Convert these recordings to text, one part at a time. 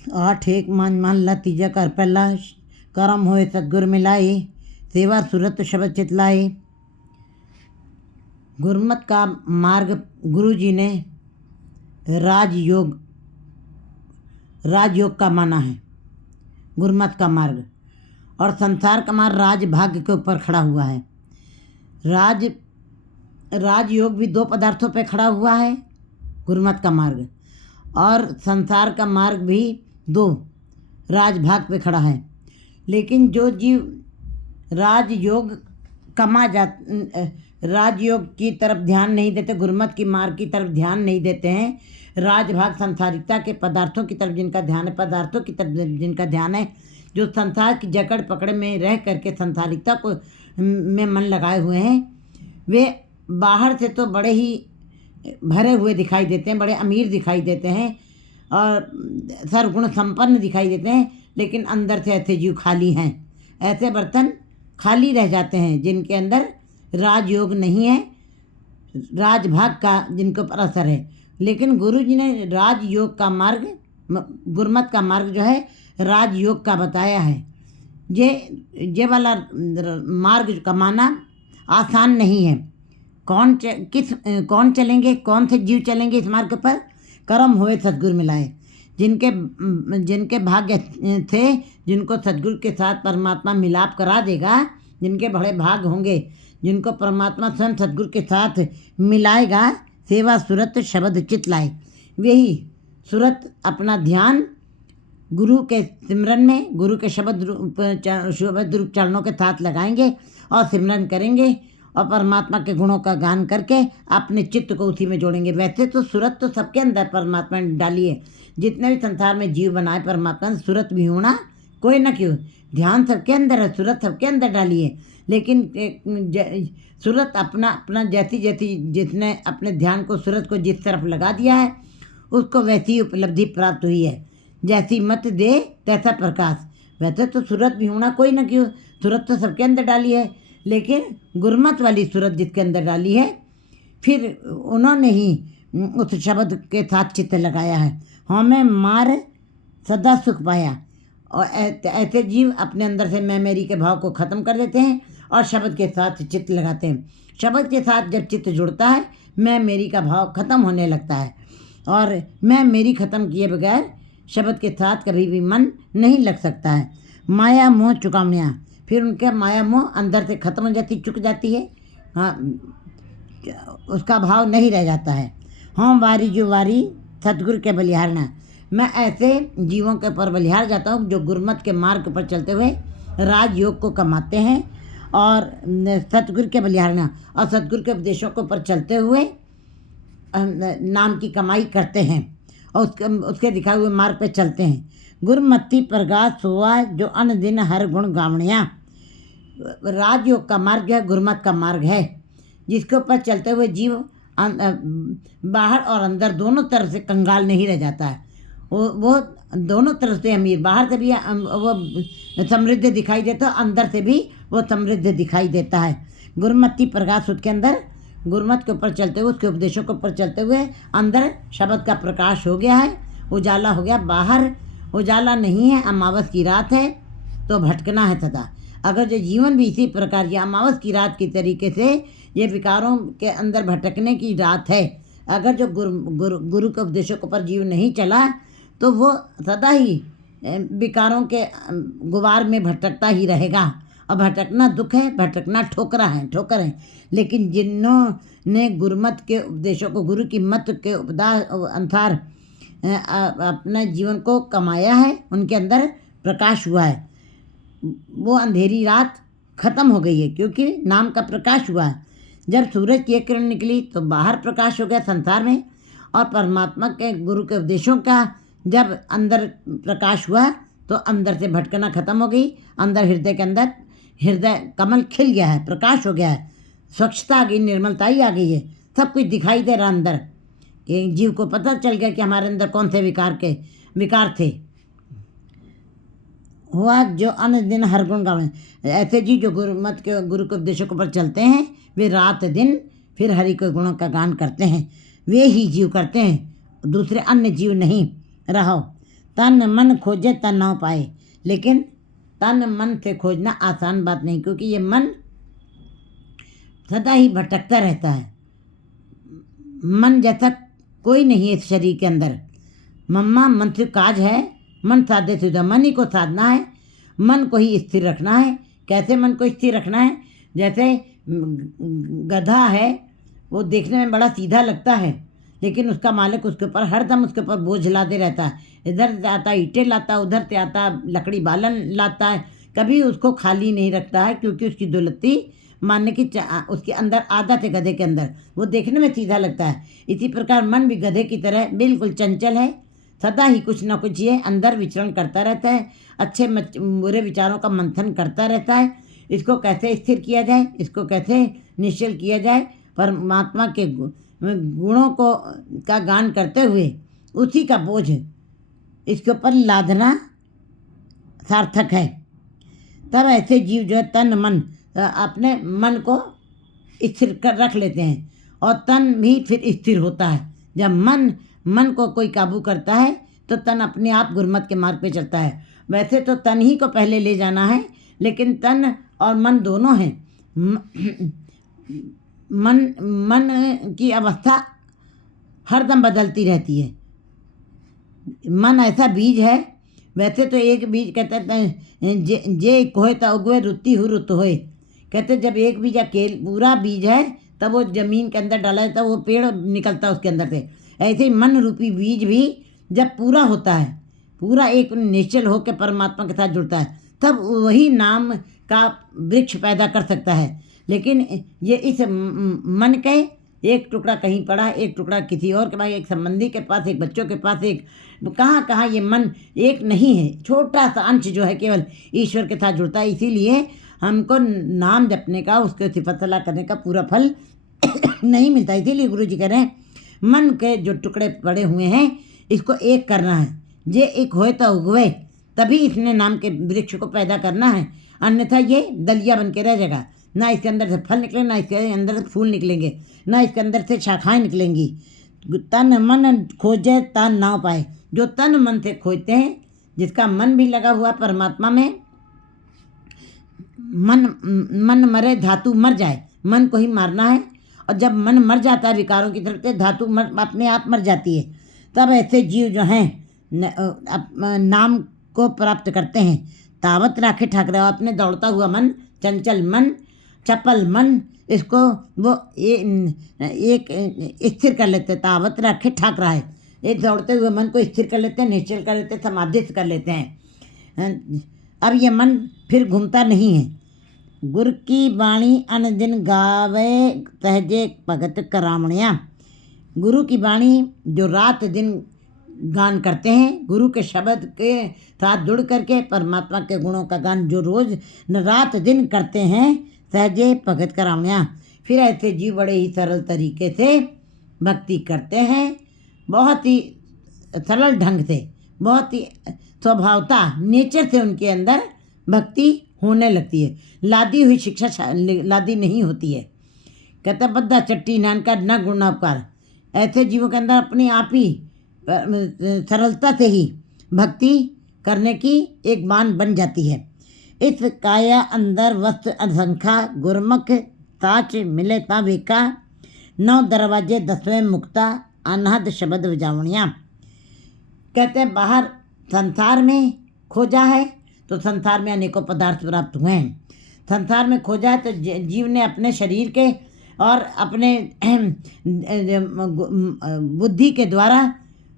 आठ एक मान मान ला तीजा कर पहला करम होए सतगुर मिलाए, सेवा सुरत शब्द चितलाए। गुरमत का मार्ग गुरु जी ने राजयोग का माना है, गुरमत का मार्ग। और संसार का मार्ग राजभाग्य के ऊपर खड़ा हुआ है। राजयोग भी दो पदार्थों पे खड़ा हुआ है, गुरमत का मार्ग, और संसार का मार्ग भी दो राजभाग पे खड़ा है। लेकिन जो जीव राजयोग की तरफ ध्यान नहीं देते, गुरमत की मार्ग की तरफ ध्यान नहीं देते हैं, राजभाग संसारिकता के पदार्थों की तरफ जिनका ध्यान है, पदार्थों की तरफ जिनका ध्यान है, जो संसार की जकड़ पकड़ में रह करके संसारिकता को में मन लगाए हुए हैं, वे बाहर से तो बड़े ही भरे हुए दिखाई देते हैं, बड़े अमीर दिखाई देते हैं और सर्वगुण संपन्न दिखाई देते हैं, लेकिन अंदर से ऐसे जीव खाली हैं। ऐसे बर्तन खाली रह जाते हैं जिनके अंदर राजयोग नहीं है, राजभाग का जिनके ऊपर असर है। लेकिन गुरु जी ने राजयोग का मार्ग, गुरमत का मार्ग जो है राजयोग का बताया है। ये वाला मार्ग कमाना आसान नहीं है। कौन चलेंगे, कौन से जीव चलेंगे इस मार्ग पर? कर्म हुए सतगुर मिलाए। जिनके भाग्य थे, जिनको सतगुरु के साथ परमात्मा मिलाप करा देगा, जिनके बड़े भाग होंगे, जिनको परमात्मा स्वयं सतगुरु के साथ मिलाएगा, सेवा सुरत शब्द चित लाए। वही सुरत अपना ध्यान गुरु के सिमरन में, गुरु के शब्द रूप चरणों के साथ लगाएंगे और सिमरन करेंगे और परमात्मा के गुणों का गान करके अपने चित्त को उसी में जोड़ेंगे। वैसे तो सूरत तो सबके अंदर परमात्मा ने डाली है। जितने भी संसार में जीव बनाए परमात्मा ने सूरत भी होना कोई ना क्यों, ध्यान सबके अंदर है, सूरत सबके अंदर डाली है। लेकिन सूरत अपना जैसी जिसने अपने ध्यान को सूरत को जिस तरफ लगा दिया है, उसको वैसी उपलब्धि प्राप्त हुई है। जैसी मत दे तैसा प्रकाश। वैसे तो सूरत भी होना कोई ना क्यों, सूरत तो सबके अंदर डाली है, लेकिन गुरमत वाली सूरत जिसके अंदर डाली है, फिर उन्होंने ही उस शब्द के साथ चित्त लगाया है। हमें मार सदा सुख पाया। और ऐसे जीव अपने अंदर से मैं मेरी के भाव को ख़त्म कर देते हैं और शब्द के साथ चित्त लगाते हैं। शब्द के साथ जब चित्त जुड़ता है, मैं मेरी का भाव ख़त्म होने लगता है और मैं मेरी ख़त्म किए बगैर शब्द के साथ कभी भी मन नहीं लग सकता है। माया मोह चुकावनियाँ, फिर उनके माया मोह अंदर से ख़त्म हो जाती, चुक जाती है। हाँ, उसका भाव नहीं रह जाता है। हाँ वारी जो वारी सतगुरु के बलिहारना। मैं ऐसे जीवों के ऊपर बलिहार जाता हूँ जो गुरमत के मार्ग पर चलते हुए राजयोग को कमाते हैं और सतगुरु के बलिहारना और सतगुरु के उपदेशों के ऊपर चलते हुए नाम की कमाई करते हैं और उसके दिखाए हुए मार्ग पे चलते हैं। गुरमति प्रगास हुआ जो अन दिन हर गुण गावणिया। राजयोग का मार्ग है, गुरमत का मार्ग है, जिसके ऊपर चलते हुए जीव बाहर और अंदर दोनों तरफ से कंगाल नहीं रह जाता है। वो दोनों तरफ से अमीर, बाहर से भी वो समृद्ध दिखाई देता है, अंदर से भी वो समृद्ध दिखाई देता है। गुरमति प्रकाश उसके अंदर, गुरमत के ऊपर चलते हुए, उसके उपदेशों के ऊपर चलते हुए अंदर शब्द का प्रकाश हो गया है, उजाला हो गया। बाहर उजाला नहीं है, अमावस की रात है तो भटकना है सदा। अगर जो जीवन भी इसी प्रकार की अमावस की रात की तरीके से ये विकारों के अंदर भटकने की रात है, अगर जो गुरु के उपदेशों के ऊपर जीव नहीं चला तो वो सदा ही विकारों के गुबार में भटकता ही रहेगा। और भटकना दुख है, भटकना ठोकर है। लेकिन जिन्होंने गुरमत के उपदेशों को, गुरु की मत के अनुसार अपना जीवन को कमाया है, उनके अंदर प्रकाश हुआ है। वो अंधेरी रात खत्म हो गई है क्योंकि नाम का प्रकाश हुआ है। जब सूरज की एक किरण निकली तो बाहर प्रकाश हो गया संसार में, और परमात्मा के गुरु के उपदेशों का जब अंदर प्रकाश हुआ तो अंदर से भटकना खत्म हो गई। अंदर हृदय के अंदर हृदय कमल खिल गया है, प्रकाश हो गया है, स्वच्छता आ गई, निर्मलता ही आ गई है, सब कुछ दिखाई दे रहा अंदर। एक जीव को पता चल गया कि हमारे अंदर कौन से विकार थे। हुआ जो अन दिन हर गुण गावे। ऐसे जी जो गुरु के उपदेशों के ऊपर चलते हैं, वे रात दिन फिर हरि के गुणों का गान करते हैं। वे ही जीव करते हैं, दूसरे अन्य जीव नहीं। रहो तन मन खोजे तन ना पाए। लेकिन तन मन से खोजना आसान बात नहीं, क्योंकि ये मन सदा ही भटकता रहता है। मन जैसा कोई नहीं है इस शरीर के अंदर। मम्मा मन से काज है, मन साधे सुधा, मन ही को साधना है, मन को ही स्थिर रखना है। कैसे मन को स्थिर रखना है? जैसे गधा है, वो देखने में बड़ा सीधा लगता है, लेकिन उसका मालिक उसके ऊपर हरदम उसके ऊपर बोझ लाते रहता है। इधर से आता ईंटें लाता है, उधर से आता लकड़ी बालन लाता है, कभी उसको खाली नहीं रखता है, क्योंकि उसकी दौलती मानने की उसके अंदर आदत है। गधे के अंदर वो देखने में सीधा लगता है। इसी प्रकार मन भी गधे की तरह बिल्कुल चंचल है, सदा ही कुछ ना कुछ ये अंदर विचरण करता रहता है, अच्छे बुरे विचारों का मंथन करता रहता है। इसको कैसे स्थिर किया जाए, इसको कैसे निश्चल किया जाए? परमात्मा के गुणों को का गान करते हुए उसी का बोझ इसके ऊपर लादना सार्थक है। तब ऐसे जीव जो है तन मन अपने मन को स्थिर कर रख लेते हैं, और तन भी फिर स्थिर होता है। जब मन को कोई काबू करता है तो तन अपने आप गुरमत के मार्ग पे चलता है। वैसे तो तन ही को पहले ले जाना है, लेकिन तन और मन दोनों हैं। मन की अवस्था हरदम बदलती रहती है। मन ऐसा बीज है, वैसे तो एक बीज कहते हैं जे कोहे तो उगवे रुत्ती हु रुत होए। कहते जब एक बीज अकेले पूरा बीज है तब वो ज़मीन के अंदर डाला जाता है, वो पेड़ निकलता है उसके अंदर से। ऐसे ही मन रूपी बीज भी जब पूरा होता है, पूरा एक निश्चल होकर परमात्मा के साथ जुड़ता है, तब वही नाम का वृक्ष पैदा कर सकता है। लेकिन ये इस मन के एक टुकड़ा कहीं पड़ा, एक टुकड़ा किसी और के पास, एक संबंधी के पास, एक बच्चों के पास, एक कहाँ ये मन एक नहीं है। छोटा सा अंश जो है केवल ईश्वर के साथ जुड़ता है। इसीलिए हमको नाम जपने का, उसके सिफत सलाह करने का पूरा फल नहीं मिलता। इसीलिए गुरु जी कह रहे हैं मन के जो टुकड़े पड़े हुए हैं इसको एक करना है। जे एक होए तो उगवे, तभी इसने नाम के वृक्ष को पैदा करना है, अन्यथा ये दलिया बन के रह जाएगा। ना इसके अंदर से फल निकले, ना इसके अंदर से फूल निकलेंगे, ना इसके अंदर से शाखाएं निकलेंगी। तन मन खोजे तन ना पाए। जो तन मन से खोजते हैं, जिसका मन भी लगा हुआ परमात्मा में, मन मरे धातु मर जाए, मन को ही मारना है। और जब मन मर जाता है विकारों की तरफ से, धातु अपने आप मर जाती है। तब ऐसे जीव जो हैं नाम को प्राप्त करते हैं। तावत राखे ठाकरे, अपने दौड़ता हुआ मन, चंचल मन, चपल मन, इसको वो एक स्थिर कर लेते हैं। तावत राखे ठाक रहा है, एक दौड़ते हुए मन को स्थिर कर लेते हैं, निश्चल कर लेते हैं, समाधिस्थ कर लेते हैं। अब ये मन फिर घूमता नहीं है। गुर की वाणी अन दिन गावे सहजे भगत करामणिया। गुरु की वाणी जो रात दिन गान करते हैं, गुरु के शब्द के साथ जुड़ करके परमात्मा के गुणों का गान जो रोज रात दिन करते हैं, सहजे भगत करामणिया। फिर ऐसे जीव बड़े ही सरल तरीके से भक्ति करते हैं, बहुत ही सरल ढंग से, बहुत ही स्वभावता नेचर से उनके अंदर भक्ति होने लगती है। लादी हुई शिक्षा लादी नहीं होती है। कहता बद्धा चट्टी नानका न गुणापकार। ऐसे जीवों के अंदर अपने आप ही सरलता से ही भक्ति करने की एक बान बन जाती है। इस काया अंदर वस्त्र असंख्या, गुरमुख ताच मिले ता वेका, 9 दरवाजे 10वें मुक्ता, अनहद शब्द बजावणिया। कहते हैं बाहर संसार में खोजा है तो संसार में अनेकों पदार्थ प्राप्त हुए हैं। संसार में खोजा है तो जीव ने अपने शरीर के और अपने बुद्धि के द्वारा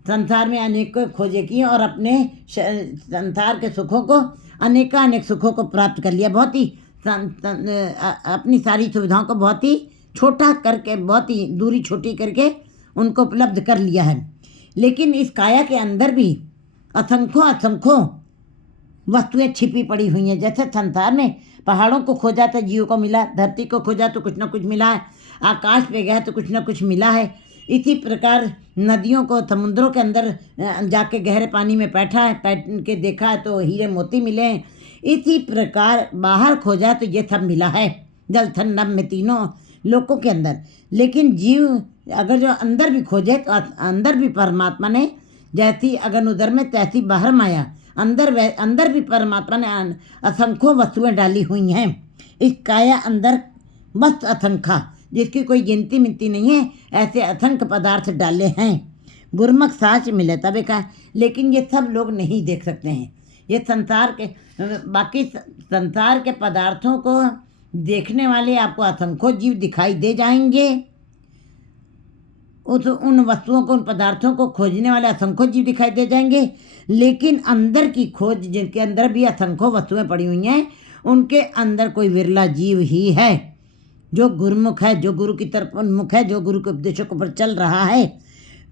संसार में अनेकों खोजे किए और अपने संसार के सुखों को अनेक सुखों को प्राप्त कर लिया। बहुत ही अपनी सारी सुविधाओं को बहुत ही छोटा करके, बहुत ही दूरी छोटी करके उनको उपलब्ध कर लिया है। लेकिन इस काया के अंदर भी असंख्यों वस्तुएं छिपी पड़ी हुई हैं। जैसे संसार में पहाड़ों को खोजा तो जीव को मिला, धरती को खोजा तो कुछ ना कुछ मिला है, आकाश पे गया तो कुछ ना कुछ मिला है। इसी प्रकार नदियों को, समुद्रों के अंदर जाके गहरे पानी में बैठ के देखा है तो हीरे मोती मिले हैं। इसी प्रकार बाहर खोजा तो ये सब मिला है, जल थल नभ में, तीनों लोकों के अंदर। लेकिन जीव अगर जो अंदर भी खोजे तो अंदर भी परमात्मा ने जैसी अगन उदर में तैसी बाहर माया। अंदर भी परमात्मा ने असंख्यों वस्तुएं डाली हुई हैं। इस काया अंदर मस्त असंख्या, जिसकी कोई गिनती मिनती नहीं है, ऐसे असंख्य पदार्थ डाले हैं। गुरमुख साच मिले तबे का, लेकिन ये सब लोग नहीं देख सकते हैं। ये संसार के बाकी संसार के पदार्थों को देखने वाले आपको असंख्यों जीव दिखाई दे जाएंगे। उन वस्तुओं को, उन पदार्थों को खोजने वाले असंख्यों जीव दिखाई दे जाएंगे, लेकिन अंदर की खोज, जिनके अंदर भी असंख्यों वस्तुएं पड़ी हुई हैं, उनके अंदर कोई विरला जीव ही है जो गुरुमुख है, जो गुरु की तरफ उन्मुख है, जो गुरु के उपदेशों के ऊपर चल रहा है।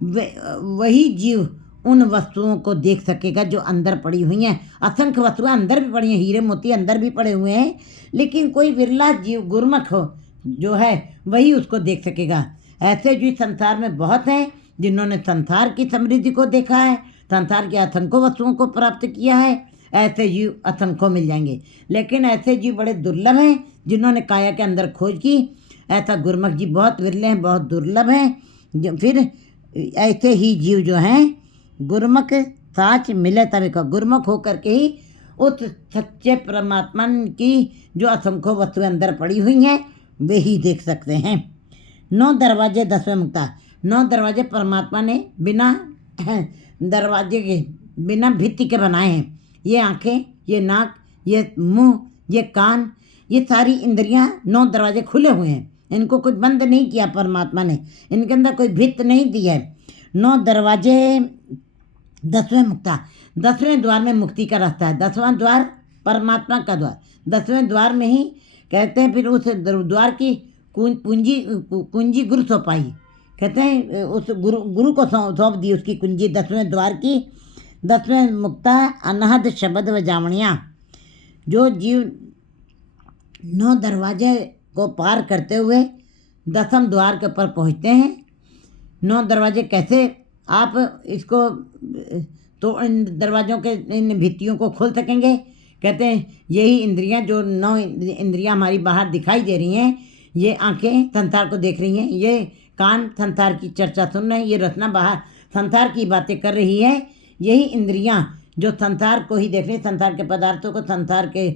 वही जीव उन वस्तुओं को देख सकेगा जो अंदर पड़ी हुई हैं। असंख्य वस्तुएं अंदर भी पड़ी हैं, हीरे मोती अंदर भी पड़े हुए हैं, लेकिन कोई विरला जीव गुरुमुख हो जो है वही उसको देख सकेगा। ऐसे जीव संसार में बहुत हैं जिन्होंने संसार की समृद्धि को देखा है, संसार की असंख्यों वस्तुओं को प्राप्त किया है। ऐसे जीव असंख्यों मिल जाएंगे, लेकिन ऐसे जीव बड़े दुर्लभ हैं जिन्होंने काया के अंदर खोज की। ऐसा गुरुमुख जीव बहुत विरले हैं, बहुत दुर्लभ हैं। फिर ऐसे ही जीव जो हैं गुरुमुख साच मिले तभी का, गुरुमुख होकर के ही उस सच्चे परमात्मा की जो असंख्यों वस्तुएं अंदर पड़ी हुई हैं वे ही देख सकते हैं। 9 दरवाजे 10वें मुक्ता। 9 दरवाजे परमात्मा ने बिना दरवाजे के, बिना भित्ति के बनाए हैं। ये आँखें, ये नाक, ये मुंह, ये कान, ये सारी इंद्रियां 9 दरवाजे खुले हुए हैं। इनको कोई बंद नहीं किया परमात्मा ने, इनके अंदर कोई भित्त नहीं दी है। 9 दरवाजे 10वें मुक्ता। 10वें द्वार में मुक्ति का रास्ता है। 10वां द्वार परमात्मा का द्वार। 10वें द्वार में ही कहते हैं, फिर उस द्वार की कुंजी गुरु सौंपाई। कहते हैं उस गुरु को सौंप दी उसकी कुंजी 10वें द्वार की। 10वें मुक्ता अनहद शब्द व जावणियाँ। जो जीव 9 दरवाजे को पार करते हुए 10वें द्वार के ऊपर पहुँचते हैं। 9 दरवाजे कैसे आप इसको, तो इन दरवाज़ों के, इन भित्तियों को खोल सकेंगे। कहते हैं यही इंद्रियां, जो 9 इंद्रियां हमारी बाहर दिखाई दे रही हैं, ये आंखें संसार को देख रही हैं, ये कान संसार की चर्चा सुन रहे हैं, ये रचना बाहर संसार की बातें कर रही है। यही इंद्रियां जो संसार को ही देख रही हैं, संसार के पदार्थों को, संसार के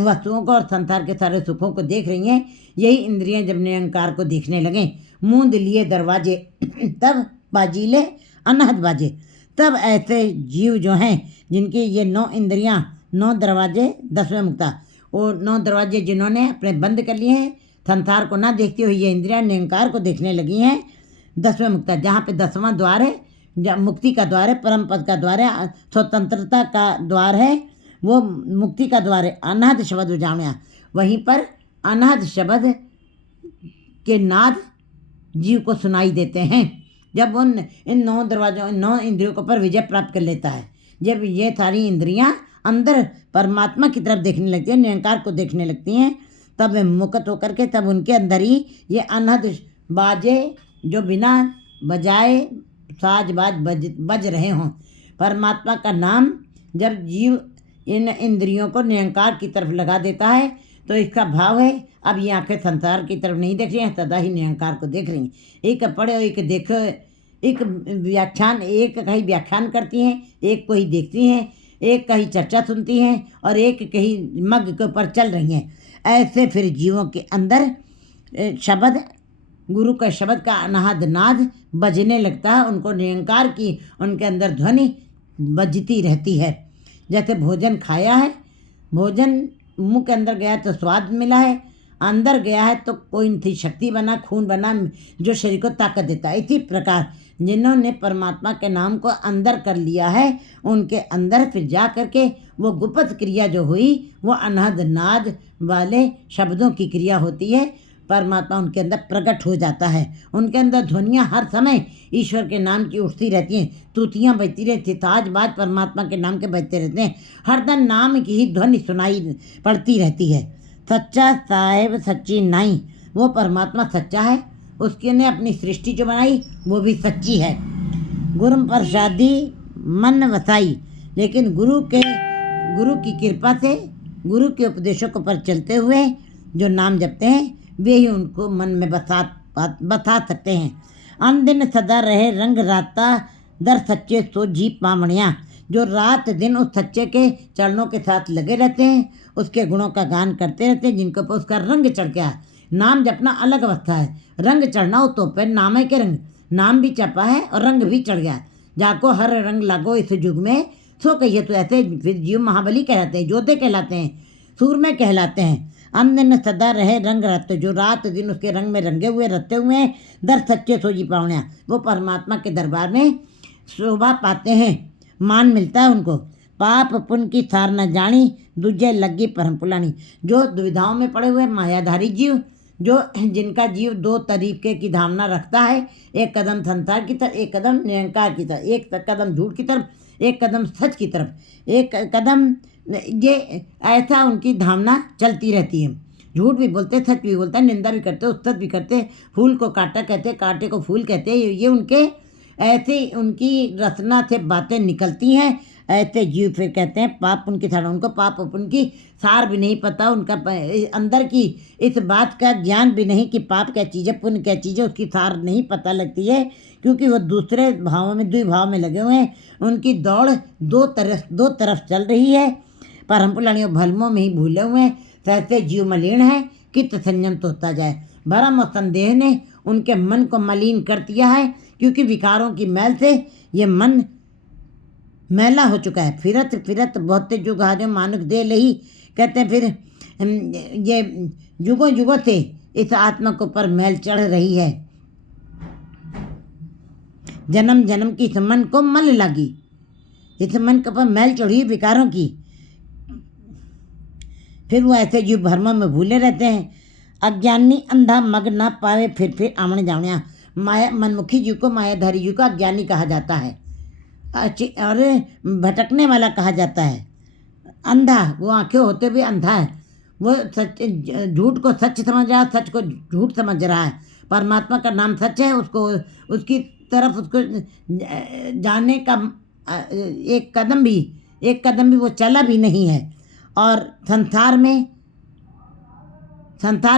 वस्तुओं को और संसार के सारे सुखों को देख रही हैं। यही इंद्रियां जब निरंकार को देखने लगें, मूंद लिए दरवाजे तब बाजीले अनहद बाजे। तब ऐसे जीव जो हैं जिनकी ये 9 इंद्रियां, 9 दरवाजे 10वें मुक्ता, वो 9 दरवाजे जिन्होंने अपने बंद कर लिए हैं, संसार को ना देखते हुए ये इंद्रियां निरंकार को देखने लगी हैं। 10वें मुक्ता, जहाँ पे 10वां द्वार है, मुक्ति का द्वार है, परम पद का द्वार है, स्वतंत्रता का द्वार है, वो मुक्ति का द्वार है। अनहद शब्द उजाणिया, वहीं पर अनहद शब्द के नाद जीव को सुनाई देते हैं। जब उन इन 9 दरवाजों, 9 इंद्रियों के ऊपर विजय प्राप्त कर लेता है, जब ये सारी इंद्रियां अंदर परमात्मा की तरफ देखने लगती हैं, निरंकार को देखने लगती हैं, तब वे मुक्त होकर के, तब उनके अंदर ही ये अनहद बाजे जो बिना बजाए साज बाज बज रहे हों। परमात्मा का नाम जब जीव इन इंद्रियों को निरंकार की तरफ लगा देता है, तो इसका भाव है अब ये आंखें संसार की तरफ नहीं देख रही हैं, सदा ही निरंकार को देख रही हैं। एक पढ़े, एक देख, एक व्याख्यान, एक कहीं व्याख्यान करती हैं, एक को ही देखती हैं, एक कहीं चर्चा सुनती हैं और एक कहीं मग के ऊपर चल रही हैं। ऐसे फिर जीवों के अंदर शब्द, गुरु का शब्द का अनहद नाद बजने लगता है। उनको निरंकार की उनके अंदर ध्वनि बजती रहती है। जैसे भोजन खाया है, भोजन मुंह के अंदर गया तो स्वाद मिला है, अंदर गया है तो कोई थी शक्ति बना, खून बना, जो शरीर को ताकत देता है। इसी प्रकार जिन्होंने परमात्मा के नाम को अंदर कर लिया है, उनके अंदर फिर जा करके वो गुप्त क्रिया जो हुई, वो अनहद नाद वाले शब्दों की क्रिया होती है। परमात्मा उनके अंदर प्रकट हो जाता है। उनके अंदर ध्वनियाँ हर समय ईश्वर के नाम की उठती रहती हैं, तूतियाँ बजती रहती, ताज बाज परमात्मा के नाम के बजते रहते हैं। हरदम नाम की ही ध्वनि सुनाई पड़ती रहती है। सच्चा साहेब सच्ची नाई, वो परमात्मा सच्चा है, उसके ने अपनी सृष्टि जो बनाई वो भी सच्ची है। गुरु प्रसादी मन वसाई, लेकिन गुरु की कृपा से, गुरु के उपदेशों को पर चलते हुए जो नाम जपते हैं वे ही उनको मन में बसा सकते हैं। अन दिन सदा रहे रंग राता दर सच्चे सो जी पावणिया, जो रात दिन उस सच्चे के चरणों के साथ लगे रहते हैं, उसके गुणों का गान करते रहते हैं, जिनके ऊपर उसका रंग चढ़ गया। नाम जपना अलग अवस्था है, रंग चढ़ना हो तो पे नाम है के रंग, नाम भी चपा है और रंग भी चढ़ गया। जाको हर रंग लगो इस युग में, सो कहिए तो ऐसे फिर जीव महाबली कहलाते हैं, योद्धे कहलाते हैं, सूरमे कहलाते हैं। दिन सदा रहे रंग रहते, जो रात दिन उसके रंग में रंगे हुए रहते हुए दर सच्चे सोजी पावणिया, वो परमात्मा के दरबार में शोभा पाते हैं, मान मिलता है उनको। पाप पुण्य की सार न जानी, दूजे लगी परम पुलानी, जो दुविधाओं में पड़े हुए मायाधारी जीव, जो जिनका जीव दो तरीके की धारणा रखता है, एक कदम संसार की तरफ, एक कदम निरंकार की तरफ, एक कदम झूठ की तरफ, एक कदम सच की तरफ, एक कदम, ये ऐसा उनकी धारणा चलती रहती है। झूठ भी बोलते, सच भी बोलते, निंदा भी करते, उस्तत भी करते, फूल को कांटा कहते, कांटे को फूल कहते, ये उनके ऐसे उनकी रचना से बातें निकलती हैं। ऐसे जीव फिर कहते हैं पाप उनकी सार, उनको पाप उनकी सार भी नहीं पता, उनका अंदर की इस बात का ज्ञान भी नहीं कि पाप क्या चीज़ है, पुण्य क्या चीज़ है, उसकी सार नहीं पता लगती है, क्योंकि वो दूसरे भावों में, द्विभाव में लगे हुए हैं। उनकी दौड़ दो तरफ चल रही है, पर हम पुलानियों भलमों में ही भूले हुए हैं। सहते जीव मलिन है, कित संयम तो होता जाए। भरम और संदेह ने उनके मन को मलिन कर दिया है, क्योंकि विकारों की मैल से ये मन मैला हो चुका है। फिरत फिरत बहुत जुग हाजो मानुक दे लही, कहते हैं फिर ये युगों युगों से इस आत्मा के ऊपर मैल चढ़ रही है। जन्म जन्म की इस मन को मल लगी, इस मन के ऊपर मैल चढ़ी विकारों की। फिर वो ऐसे जीव भरमों में भूले रहते हैं। अज्ञानी अंधा मग ना पावे फिर आमने जावणिया, माया मनमुखी जीव को मायाधारी जीव को अज्ञानी कहा जाता है और भटकने वाला कहा जाता है। अंधा, वो आंखें होते भी अंधा है, वो सच झूठ को सच समझ रहा है, सच को झूठ समझ रहा है। परमात्मा का नाम सच है, उसको उसकी तरफ उसको जाने का एक कदम भी वो चला भी नहीं है, और संसार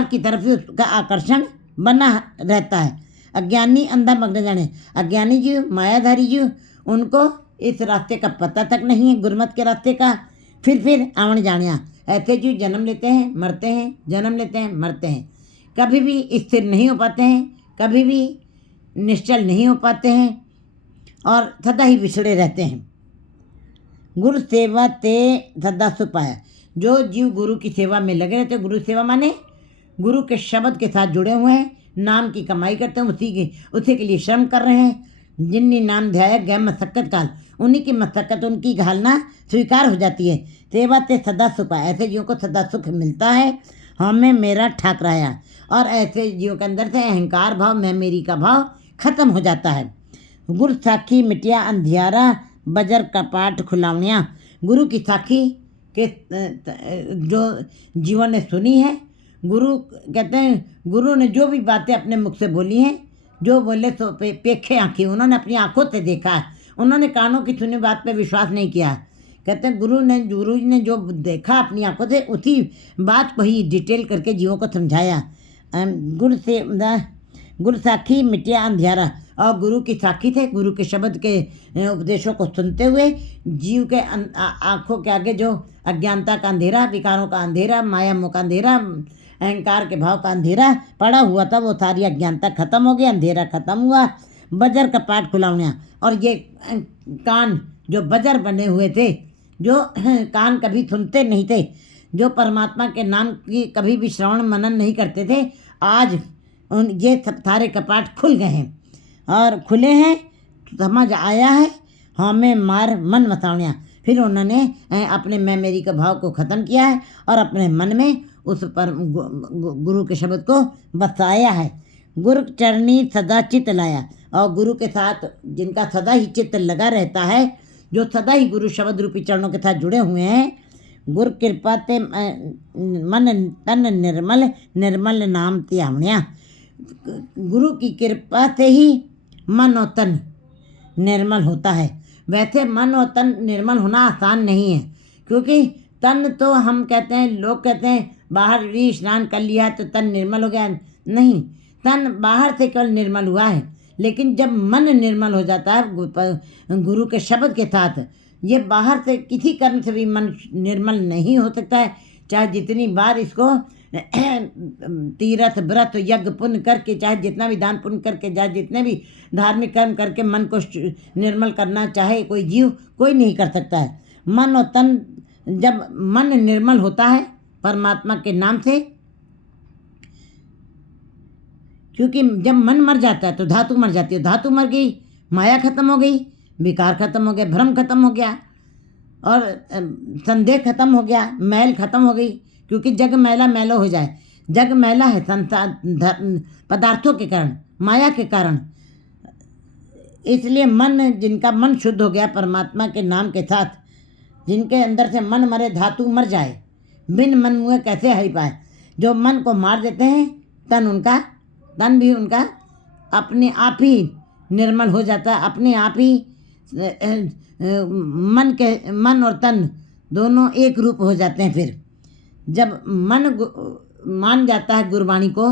की तरफ ही उसका आकर्षण बना रहता है। अज्ञानी अंधा मग्न जाने, अज्ञानी जीव मायाधारी जीव, उनको इस रास्ते का पता तक नहीं है, गुरमत के रास्ते का। फिर आवन जानिया, ऐसे जीव जन्म लेते हैं मरते हैं, जन्म लेते हैं मरते हैं, कभी भी स्थिर नहीं हो पाते हैं, कभी भी निश्चल नहीं हो पाते हैं, और सदा ही विछड़े रहते हैं। गुरु सेवा ते सदा सुपाया, जो जीव गुरु की सेवा में लगे रहते हैं, गुरु सेवा माने गुरु के शब्द के साथ जुड़े हुए हैं, नाम की कमाई करते हैं, उसी के लिए श्रम कर रहे हैं। जिन्नी नाम ध्याया गए मशक्कत काल, उन्हीं की मशक्कत, उनकी घालना स्वीकार हो जाती है। सेवा ते सदा सुख पाया, ऐसे जीवों को सदा सुख मिलता है। हमें मेरा ठाकराया, और ऐसे जीवों के अंदर से अहंकार भाव, मैं मेरी का भाव खत्म हो जाता है। गुरु साखी मिटिया अंधियारा, बजर कपाट खुलावनिया, गुरु की साखी के जो जीवन ने सुनी है, गुरु कहते हैं गुरु ने जो भी बातें अपने मुख से बोली हैं, जो बोले तो पेखे आँखें, उन्होंने अपनी आंखों से देखा है, उन्होंने कानों की सुनी बात पे विश्वास नहीं किया। कहते हैं गुरु जी ने जो देखा अपनी आंखों से, उसी बात को ही डिटेल करके जीवों को समझाया। गुरु साखी मिटिया अंधियारा, और गुरु की साखी थे, गुरु के शब्द के उपदेशों को सुनते हुए जीव के आँखों के आगे जो अज्ञानता का अंधेरा, विकारों का अंधेरा, माया मोह का अंधेरा, अहंकार के भाव का अंधेरा पड़ा हुआ था, वो सारी अज्ञानता खत्म हो गई, अंधेरा खत्म हुआ। बजर का पाठ खुलावनिया, और ये कान जो बजर बने हुए थे, जो कान कभी सुनते नहीं थे, जो परमात्मा के नाम की कभी भी श्रवण मनन नहीं करते थे, आज ये सारे कपाट खुल गए हैं, और खुले हैं, समझ आया है हमें मार मन मसावनिया। फिर उन्होंने अपने मैं मेरी का भाव को ख़त्म किया है, और अपने मन में उस पर गुरु के शब्द को बसाया है। गुरु चरणी सदा चित्त लाया, और गुरु के साथ जिनका सदा ही चित्त लगा रहता है, जो सदा ही गुरु शब्द रूपी चरणों के साथ जुड़े हुए हैं, गुरु कृपा ते मन तन निर्मल, निर्मल नाम त्यावनिया। गुरु की कृपा से ही मन और तन निर्मल होता है। वैसे मन और तन निर्मल होना आसान नहीं है, क्योंकि तन तो हम कहते हैं, लोग कहते हैं बाहर भी स्नान कर लिया तो तन निर्मल हो गया, नहीं, तन बाहर से केवल निर्मल हुआ है, लेकिन जब मन निर्मल हो जाता है गुरु के शब्द के साथ, ये बाहर से किसी कर्म से भी मन निर्मल नहीं हो सकता है। चाहे जितनी बार इसको तीर्थ व्रत यज्ञ पुण्य करके, चाहे जितना भी दान पुण्य करके, चाहे जितने भी धार्मिक कर्म करके मन को निर्मल करना चाहे कोई जीव, कोई नहीं कर सकता है। मन और तन, जब मन निर्मल होता है परमात्मा के नाम से, क्योंकि जब मन मर जाता है तो धातु मर जाती है, धातु मर गई, माया खत्म हो गई, विकार खत्म हो गया, भ्रम खत्म हो गया और संदेह खत्म हो गया, मैल खत्म हो गई। क्योंकि जग मैला मैलो हो जाए, जग मैला है संसार पदार्थों के कारण, माया के कारण। इसलिए मन, जिनका मन शुद्ध हो गया परमात्मा के नाम के साथ, जिनके अंदर से मन मरे धातु मर जाए, बिन मन मुए कैसे हरि पाए। जो मन को मार देते हैं, तन भी उनका अपने आप ही निर्मल हो जाता है, अपने आप ही मन और तन दोनों एक रूप हो जाते हैं। फिर जब मन मान जाता है गुरबाणी को,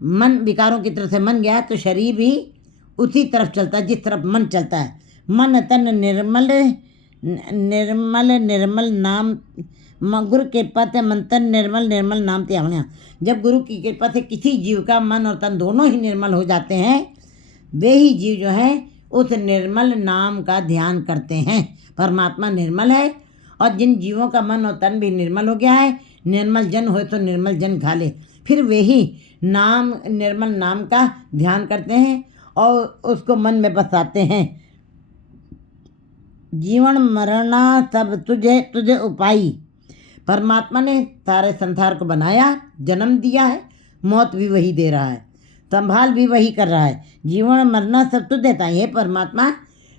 मन विकारों की तरफ से मन गया तो शरीर भी उसी तरफ चलता है जिस तरफ मन चलता है। मन तन निर्मल नाम, गुरु के कृपा से मन तन निर्मल नाम ते आवण्या। जब गुरु की कृपा से किसी जीव का मन और तन दोनों ही निर्मल हो जाते हैं, वे ही जीव जो है उस निर्मल नाम का ध्यान करते हैं। परमात्मा निर्मल है और जिन जीवों का मन और तन भी निर्मल हो गया है, निर्मल जन हो तो निर्मल जन खा ले, फिर वे ही नाम, निर्मल नाम का ध्यान करते हैं और उसको मन में बसाते हैं। जीवन मरना सब तुझे उपाई। परमात्मा ने सारे संसार को बनाया, जन्म दिया है, मौत भी वही दे रहा है, संभाल भी वही कर रहा है। जीवन मरना सब तुझ देता है। ये परमात्मा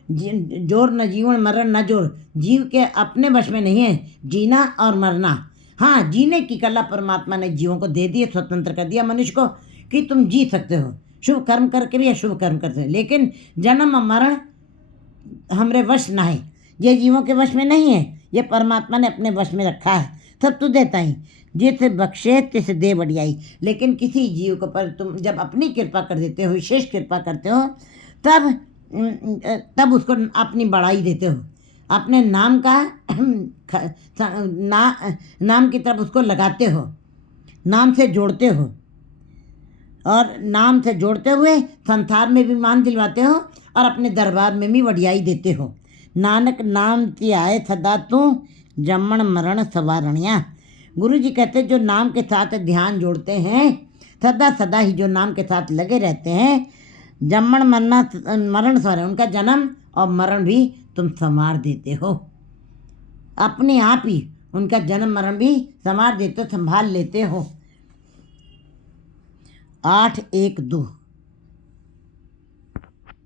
जोर न जीवन, मरण न जोर। जीव के अपने वश में नहीं है जीना और मरना। हाँ, जीने की कला परमात्मा ने जीवों को दे दी, स्वतंत्र कर दिया मनुष्य को कि तुम जी सकते हो, शुभ कर्म करके भी अशुभ कर्म करते हो। लेकिन जन्म और मरण हमरे वश ना है, ये जीवों के वश में नहीं है, ये परमात्मा ने अपने वश में रखा है। सब तू देता ही, जिस बख्शे तिस दे बढ़ियाई। लेकिन किसी जीव को पर तुम जब अपनी कृपा कर देते हो, विशेष कृपा करते हो, तब उसको अपनी बड़ाई देते हो, अपने नाम का नाम की तरफ उसको लगाते हो, नाम से जोड़ते हो, और नाम से जोड़ते हुए संसार में भी मान दिलवाते हो और अपने दरबार में भी वडियाई देते हो। नानक नाम की आए सदा तू, जम्मण मरण सवारणिया। गुरु जी कहते जो नाम के साथ ध्यान जोड़ते हैं, सदा सदा ही जो नाम के साथ लगे रहते हैं, जम्मण मरण सवार, उनका जन्म और मरण भी तुम संवार देते हो, अपने आप ही उनका जन्म मरण भी संवार देते हो, संभाल लेते हो। 8-1-2